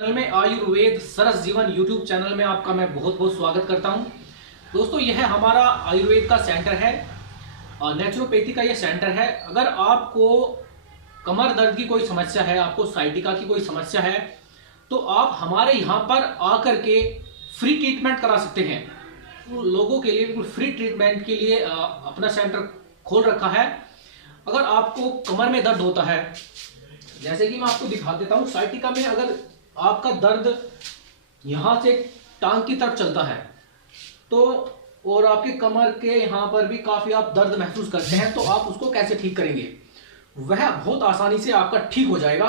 Channel में आयुर्वेद सरस जीवन YouTube channel में आपका मैं बहुत बहुत स्वागत करता हूं। दोस्तों, यह हमारा आयुर्वेद का सेंटर है और नेचुरोपैथी का यह सेंटर है। अगर आपको कमर दर्द की कोई समस्या है, आपको साइटिका की कोई समस्या है, तो आप हमारे यहाँ पर आकर के फ्री ट्रीटमेंट करा सकते हैं। तो लोगों के लिए बिल्कुल फ्री ट्रीटमेंट के लिए अपना सेंटर खोल रखा है। अगर आपको कमर में दर्द होता है, जैसे कि मैं आपको दिखा देता हूँ, साइटिका में अगर आपका दर्द यहां से टांग की तरफ चलता है तो और आपके कमर के यहां पर भी काफी आप दर्द महसूस करते हैं, तो आप उसको कैसे ठीक करेंगे? वह बहुत आसानी से आपका ठीक हो जाएगा।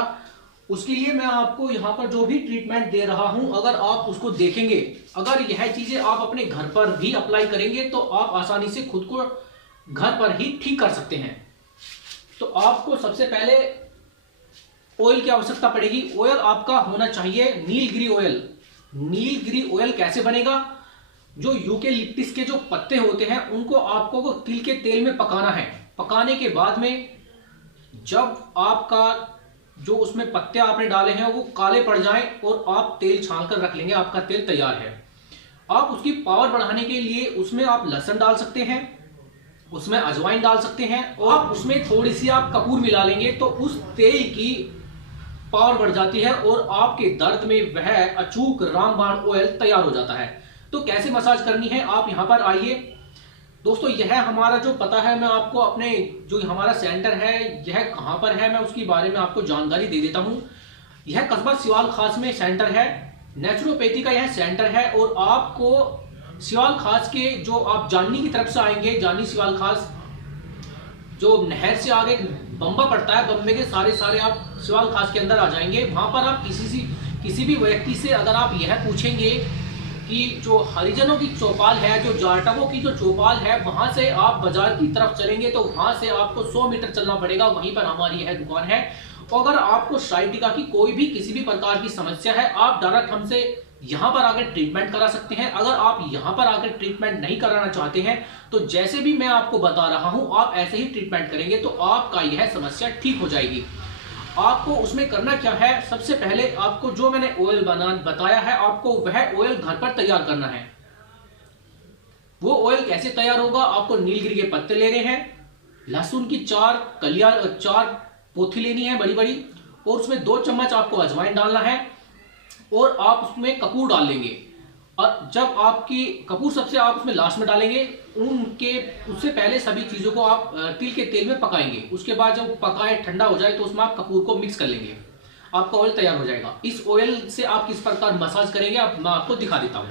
उसके लिए मैं आपको यहां पर जो भी ट्रीटमेंट दे रहा हूं, अगर आप उसको देखेंगे, अगर यह चीजें आप अपने घर पर भी अप्लाई करेंगे तो आप आसानी से खुद को घर पर ही ठीक कर सकते हैं। तो आपको सबसे पहले ऑयल की आवश्यकता पड़ेगी। ऑयल आपका होना चाहिए नीलगिरी ऑयल। नीलगिरी ऑयल कैसे बनेगा? जो यूकेलिप्टिस के जो पत्ते होते हैं उनको आपको वो तिल के तेल में पकाना है। पकाने के बाद में जब आपका जो उसमें पत्ते आपने डाले हैं वो काले पड़ जाएं और आप तेल छान कर रख लेंगे, आपका तेल तैयार है। आप उसकी पावर बढ़ाने के लिए उसमें आप लहसुन डाल सकते हैं, उसमें अजवाइन डाल सकते हैं और आप उसमें थोड़ी सी आप कपूर मिला लेंगे तो उस तेल की पावर बढ़ जाती है और आपके दर्द में वह अचूक रामबाण ऑयल तैयार हो जाता है। तो कैसे मसाज करनी है, आप यहां पर आइए। दोस्तों, यह हमारा जो पता है, मैं आपको अपने जो हमारा सेंटर है यह कहां पर है मैं उसके बारे में आपको जानकारी दे देता हूं। यह कस्बा सिवाल खास में सेंटर है, नेचुरोपैथी का यह सेंटर है। और आपको सिवाल खास के जो आप जानी की तरफ से आएंगे, जानी सिवाल खास जो नहर से आगे बम्बा पड़ता है, बम्बे के सारे आप सिवाल खास के अंदर आ जाएंगे। वहां पर आप किसी भी व्यक्ति से अगर आप यह पूछेंगे कि जो हरिजनों की चौपाल है, जो जाटवों की जो चौपाल है, वहां से आप बाजार की तरफ चलेंगे तो वहां से आपको 100 मीटर चलना पड़ेगा, वहीं पर हमारी यह दुकान है। और अगर आपको साइटिका की कोई भी किसी भी प्रकार की समस्या है, आप डायरेक्ट हमसे यहां पर आकर ट्रीटमेंट करा सकते हैं। अगर आप यहां पर आकर ट्रीटमेंट नहीं कराना चाहते हैं तो जैसे भी मैं आपको बता रहा हूं आप ऐसे ही ट्रीटमेंट करेंगे तो आपका यह समस्या ठीक हो जाएगी। आपको उसमें करना क्या है, सबसे पहले आपको जो मैंने ऑयल बताया है, आपको वह ऑयल घर पर तैयार करना है। वो ऑयल कैसे तैयार होगा? आपको नीलगिरी के पत्ते लेने हैं, लहसुन की 4 पोथी लेनी है बड़ी बड़ी, और उसमें 2 चम्मच आपको अजवाइन डालना है और आप उसमें कपूर डाल लेंगे। और जब आपकी कपूर सबसे आप उसमें लास्ट में डालेंगे, उससे पहले सभी चीजों को आप तिल के तेल में पकाएंगे। उसके बाद जब पकाए ठंडा हो जाए तो उसमें आप कपूर को मिक्स कर लेंगे, आपका ऑयल तैयार हो जाएगा। इस ऑयल से आप किस प्रकार मसाज करेंगे मैं आपको दिखा देता हूं।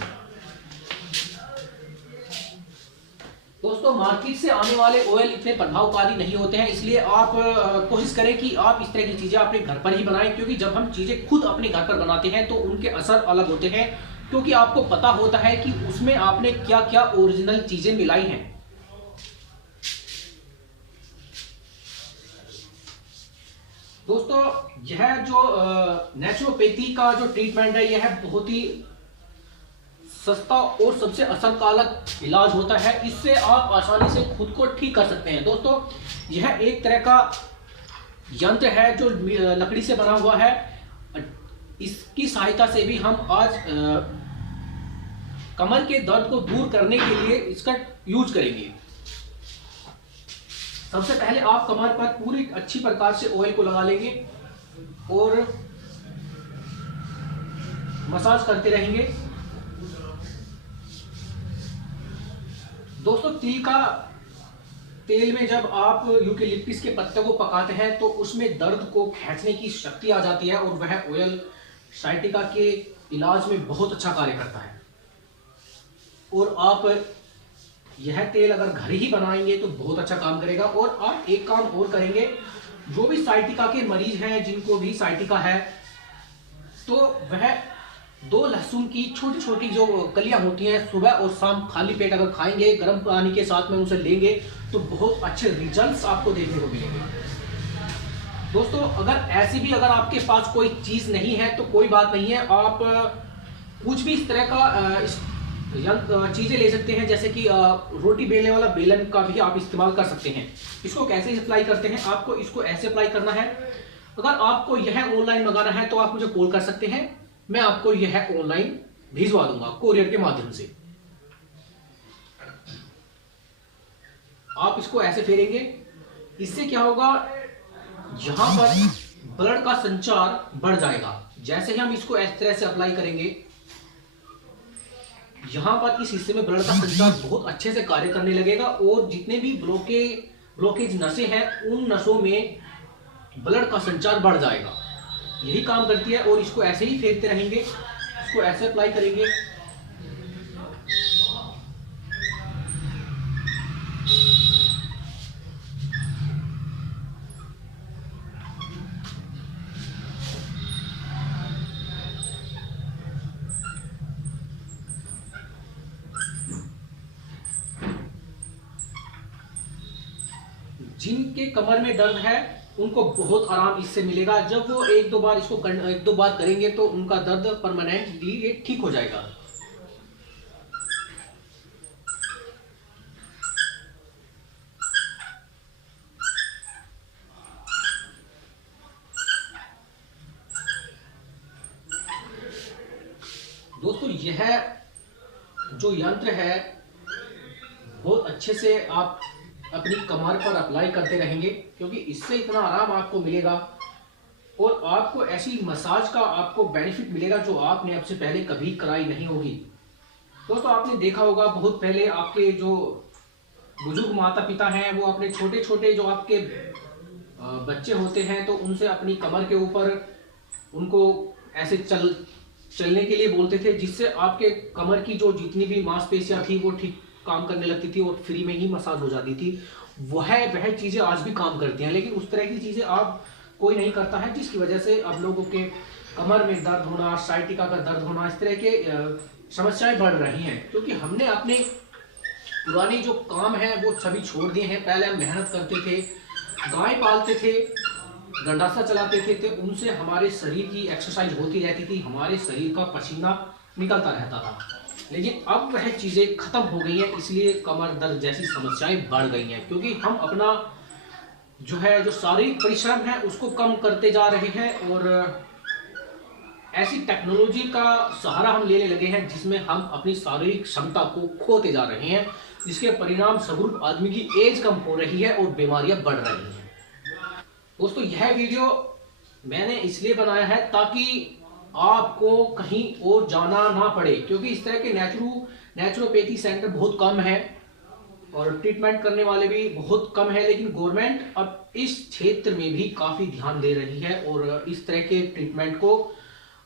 दोस्तों, मार्केट से आने वाले ऑयल इतने प्रभावकारी नहीं होते हैं, इसलिए आप कोशिश करें कि आप इस तरह की चीजें अपने घर पर ही बनाएं, क्योंकि जब हम चीजें खुद अपने घर पर बनाते हैं तो उनके असर अलग होते हैं, क्योंकि आपको पता होता है कि उसमें आपने क्या क्या ओरिजिनल चीजें मिलाई हैं। दोस्तों, यह जो नेचुरोपैथी का जो ट्रीटमेंट है यह बहुत ही सस्ता और सबसे असरकारक इलाज होता है। इससे आप आसानी से खुद को ठीक कर सकते हैं। दोस्तों, यह एक तरह का यंत्र है जो लकड़ी से बना हुआ है। इसकी सहायता से भी हम आज कमर के दर्द को दूर करने के लिए इसका यूज करेंगे। सबसे पहले आप कमर पर पूरी अच्छी प्रकार से ऑयल को लगा लेंगे और मसाज करते रहेंगे। दोस्तों, तिल का तेल में जब आप यूकेलिप्टिस के पत्ते को पकाते हैं तो उसमें दर्द को खींचने की शक्ति आ जाती है और वह ऑयल साइटिका के इलाज में बहुत अच्छा कार्य करता है। और आप यह तेल अगर घर ही बनाएंगे तो बहुत अच्छा काम करेगा। और आप एक काम और करेंगे, जो भी साइटिका के मरीज हैं, जिनको भी साइटिका है, तो वह 2 लहसुन की छोटी छोटी जो कलियां होती हैं, सुबह और शाम खाली पेट अगर खाएंगे, गर्म पानी के साथ में उसे लेंगे तो बहुत अच्छे रिजल्ट्स आपको देखने को मिलेंगे। दोस्तों, अगर आपके पास कोई चीज नहीं है तो कोई बात नहीं है, आप कुछ भी इस तरह का चीजें ले सकते हैं, जैसे कि रोटी बेलने वाला बेलन का भी आप इस्तेमाल कर सकते हैं। इसको कैसे अप्लाई करते हैं? आपको इसको ऐसे अप्लाई करना है। अगर आपको यह ऑनलाइन मंगाना है तो आप मुझे कॉल कर सकते हैं। मैं आपको यह ऑनलाइन भिजवा दूंगा कोरियर के माध्यम से। आप इसको ऐसे फेरेंगे, इससे क्या होगा, यहां पर ब्लड का संचार बढ़ जाएगा। जैसे ही हम इसको इस तरह से अप्लाई करेंगे, यहां पर इस हिस्से में ब्लड का संचार बहुत अच्छे से कार्य करने लगेगा और जितने भी ब्लॉकेज नसें हैं उन नसों में ब्लड का संचार बढ़ जाएगा। यही काम करती है। और इसको ऐसे ही फेरते रहेंगे, इसको ऐसे अप्लाई करेंगे। जिनके कमर में दर्द है उनको बहुत आराम इससे मिलेगा। जब वो एक दो बार करेंगे तो उनका दर्द परमानेंटली ये ठीक हो जाएगा। दोस्तों यह जो यंत्र है बहुत अच्छे से आप अपनी कमर पर अप्लाई करते रहेंगे, क्योंकि इससे इतना आराम आपको मिलेगा और आपको ऐसी मसाज का आपको बेनिफिट मिलेगा जो आपने अब से पहले कभी कराई नहीं होगी। दोस्तों आपने देखा होगा बहुत पहले आपके जो बुजुर्ग माता पिता हैं वो अपने छोटे छोटे जो आपके बच्चे होते हैं तो उनसे अपनी कमर के ऊपर उनको ऐसे चलने के लिए बोलते थे, जिससे आपके कमर की जो जितनी भी मांसपेशियां थी वो ठीक काम करने लगती थी और फ्री में ही मसाज हो जाती थी। वह चीजें आज भी काम करती हैं, लेकिन उस तरह की चीजें अब कोई नहीं करता है, जिसकी वजह से अब लोगों के कमर में दर्द होना, साइटिका का दर्द होना, इस तरह के समस्याएं बढ़ रही हैं। क्योंकि हमने अपने पुराने जो काम है वो सभी छोड़ दिए हैं। पहले हम मेहनत करते थे, गाय पालते थे, गंडासा चलाते थे, उनसे हमारे शरीर की एक्सरसाइज होती रहती थी, हमारे शरीर का पसीना निकलता रहता था। लेकिन अब वह चीजें खत्म हो गई हैं, इसलिए कमर दर्द जैसी समस्याएं बढ़ गई हैं। क्योंकि हम अपना जो शारीरिक परिश्रम है उसको कम करते जा रहे हैं और ऐसी टेक्नोलॉजी का सहारा हम लेने लगे हैं जिसमें हम अपनी शारीरिक क्षमता को खोते जा रहे हैं, जिसके परिणाम स्वरूप आदमी की एज कम हो रही है और बीमारियां बढ़ रही हैं। दोस्तों यह वीडियो मैंने इसलिए बनाया है ताकि आपको कहीं और जाना ना पड़े, क्योंकि इस तरह के नेचुरोपैथी सेंटर बहुत कम है और ट्रीटमेंट करने वाले भी बहुत कम है। लेकिन गवर्नमेंट अब इस क्षेत्र में भी काफी ध्यान दे रही है और इस तरह के ट्रीटमेंट को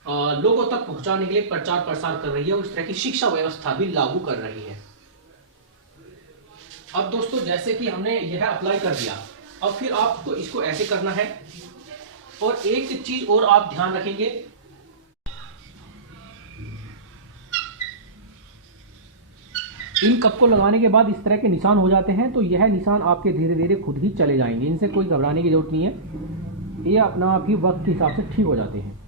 लोगों तक पहुंचाने के लिए प्रचार प्रसार कर रही है और इस तरह की शिक्षा व्यवस्था भी लागू कर रही है। अब दोस्तों जैसे कि हमने यह अप्लाई कर दिया, अब फिर आपको इसको ऐसे करना है। और एक चीज और आप ध्यान रखेंगे, इन कप को लगाने के बाद इस तरह के निशान हो जाते हैं, तो यह निशान आपके धीरे धीरे खुद ही चले जाएंगे, इनसे कोई घबराने की जरूरत नहीं है, ये अपना आप ही वक्त के हिसाब से ठीक हो जाते हैं।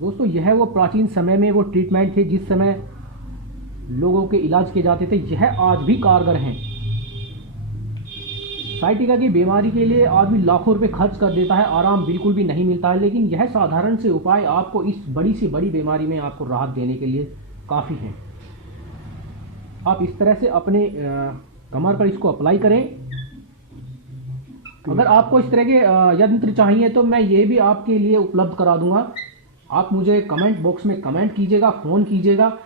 दोस्तों यह वो प्राचीन समय में वो ट्रीटमेंट थे जिस समय लोगों के इलाज किए जाते थे, यह आज भी कारगर हैं। साइटिका की बीमारी के लिए आदमी लाखों रुपए खर्च कर देता है, आराम बिल्कुल भी नहीं मिलता है, लेकिन यह साधारण से उपाय आपको इस बड़ी से बड़ी बीमारी में आपको राहत देने के लिए काफ़ी हैं। आप इस तरह से अपने कमर पर इसको अप्लाई करें। अगर आपको इस तरह के यंत्र चाहिए तो मैं ये भी आपके लिए उपलब्ध करा दूंगा। आप मुझे कमेंट बॉक्स में कमेंट कीजिएगा, फ़ोन कीजिएगा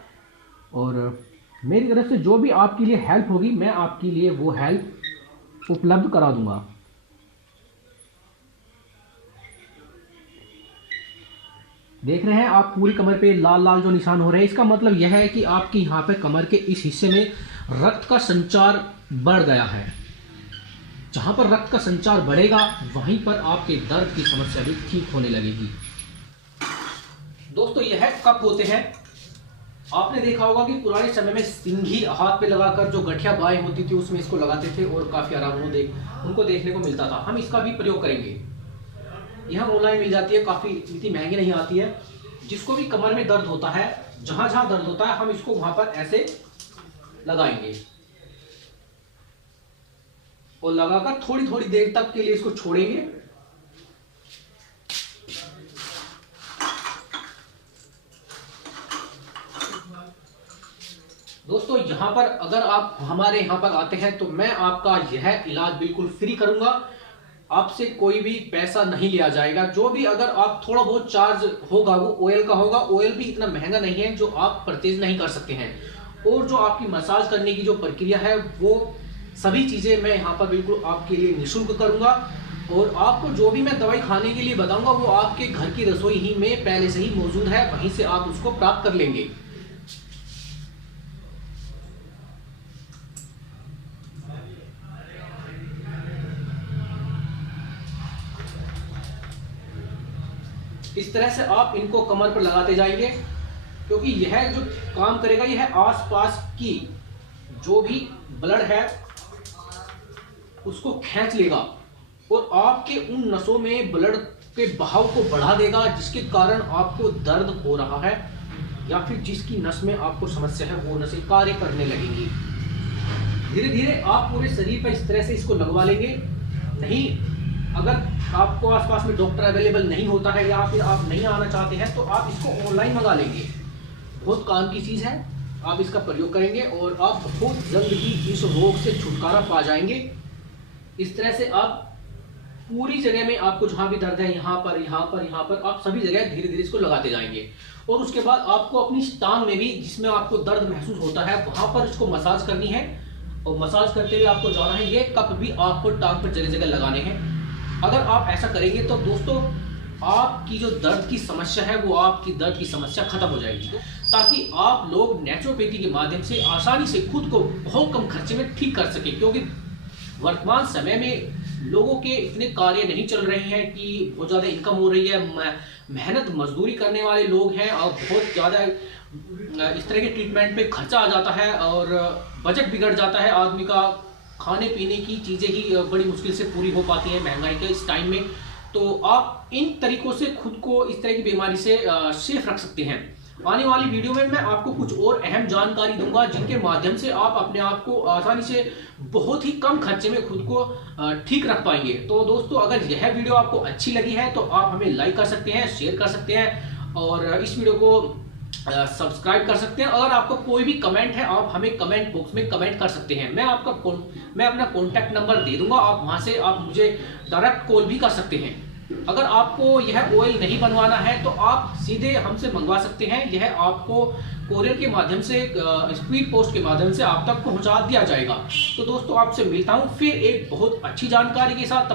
और मेरी तरफ से जो भी आपके लिए हेल्प होगी मैं आपके लिए वो हेल्प उपलब्ध करा दूंगा। देख रहे हैं आप पूरी कमर पे लाल लाल जो निशान हो रहे हैं, इसका मतलब यह है कि आपकी यहाँ पे कमर के इस हिस्से में रक्त का संचार बढ़ गया है। जहां पर रक्त का संचार बढ़ेगा वहीं पर आपके दर्द की समस्या भी ठीक होने लगेगी। दोस्तों यह कप होते हैं, आपने देखा होगा कि पुराने समय में सिंघी हाथ पे लगाकर जो गठिया बाएं होती थी उसमें इसको लगाते थे और काफी आराम उनको देखने को मिलता था। हम इसका भी प्रयोग करेंगे। यह ऑनलाइन मिल जाती है, काफी इतनी महंगी नहीं आती है। जिसको भी कमर में दर्द होता है, जहां जहां दर्द होता है, हम इसको वहां पर ऐसे लगाएंगे और लगाकर थोड़ी थोड़ी देर तक के लिए इसको छोड़ेंगे। दोस्तों यहाँ पर अगर आप हमारे यहाँ पर आते हैं तो मैं आपका यह इलाज बिल्कुल फ्री करूंगा। आपसे कोई भी पैसा नहीं लिया जाएगा। जो भी अगर आप थोड़ा बहुत चार्ज होगा वो ऑयल का होगा। ऑयल भी इतना महंगा नहीं है जो आप परचेज नहीं कर सकते हैं। और जो आपकी मसाज करने की जो प्रक्रिया है वो सभी चीज़ें मैं यहाँ पर बिल्कुल आपके लिए निःशुल्क करूँगा। और आपको जो भी मैं दवाई खाने के लिए बताऊँगा वो आपके घर की रसोई ही में पहले से ही मौजूद है, वहीं से आप उसको प्राप्त कर लेंगे। इस तरह से आप इनको कमर पर लगाते जाएंगे, क्योंकि यह जो काम करेगा यह आसपास की जो भी ब्लड है उसको खींच लेगा और आपके उन नसों में ब्लड के बहाव को बढ़ा देगा, जिसके कारण आपको दर्द हो रहा है या फिर जिसकी नस में आपको समस्या है वो नसें कार्य करने लगेंगी। धीरे धीरे आप पूरे शरीर पर इस तरह से इसको लगवा लेंगे। नहीं, अगर आपको आसपास में डॉक्टर अवेलेबल नहीं होता है या फिर आप नहीं आना चाहते हैं तो आप इसको ऑनलाइन मंगा लेंगे। बहुत काम की चीज़ है, आप इसका प्रयोग करेंगे और आप बहुत जल्द ही इस रोग से छुटकारा पा जाएंगे। इस तरह से आप पूरी जगह में आपको जहाँ भी दर्द है यहाँ पर यहाँ पर यहाँ पर आप सभी जगह धीरे धीरे इसको लगाते जाएंगे। और उसके बाद आपको अपनी टांग में भी जिसमें आपको दर्द महसूस होता है वहाँ पर इसको मसाज करनी है और मसाज करते हुए आपको जाना है। ये कप भी आपको टांग पर जगह जगह लगाने हैं। अगर आप ऐसा करेंगे तो दोस्तों आपकी जो दर्द की समस्या है वो आपकी दर्द की समस्या खत्म हो जाएगी, ताकि आप लोग नेचुरोपैथी के माध्यम से आसानी से खुद को बहुत कम खर्चे में ठीक कर सकें। क्योंकि वर्तमान समय में लोगों के इतने कार्य नहीं चल रहे हैं कि बहुत ज़्यादा इनकम हो रही है, मेहनत मजदूरी करने वाले लोग हैं और बहुत ज़्यादा इस तरह के ट्रीटमेंट पे खर्चा आ जाता है और बजट बिगड़ जाता है आदमी का। खाने पीने की चीज़ें ही बड़ी मुश्किल से पूरी हो पाती हैं महंगाई के इस टाइम में। तो आप इन तरीकों से खुद को इस तरह की बीमारी से सेफ रख सकते हैं। आने वाली वीडियो में मैं आपको कुछ और अहम जानकारी दूंगा जिनके माध्यम से आप अपने आप को आसानी से बहुत ही कम खर्चे में खुद को ठीक रख पाएंगे। तो दोस्तों अगर यह वीडियो आपको अच्छी लगी है तो आप हमें लाइक कर सकते हैं, शेयर कर सकते हैं और इस वीडियो को सब्सक्राइब कर सकते हैं। अगर आपको कोई भी कमेंट है आप हमें कमेंट बॉक्स में कमेंट कर सकते हैं। मैं अपना कॉन्टैक्ट नंबर दे दूंगा, आप वहां से आप मुझे डायरेक्ट कॉल भी कर सकते हैं। अगर आपको यह ऑयल नहीं बनवाना है तो आप सीधे हमसे मंगवा सकते हैं। यह आपको कोरियर के माध्यम से स्पीड पोस्ट के माध्यम से आप तक पहुंचा दिया जाएगा। तो दोस्तों आपसे मिलता हूं फिर एक बहुत अच्छी जानकारी के साथ।